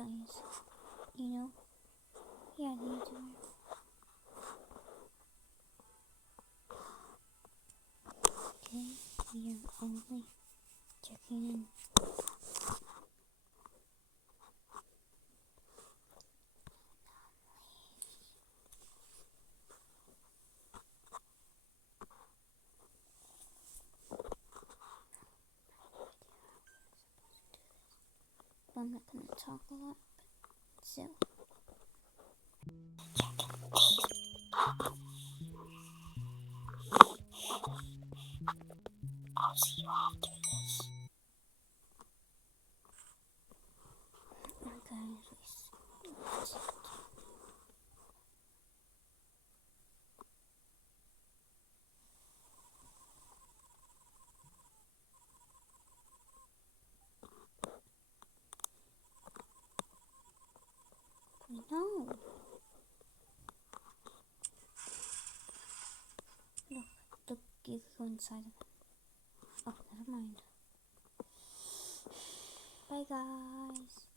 guys. You know? Yeah, the YouTuber. Okay, we are only checking in. I'm not gonna talk a lot, but still. I'll see you after this. Okay, let's no. Look, you can go inside of it. Oh, never mind. Bye, guys.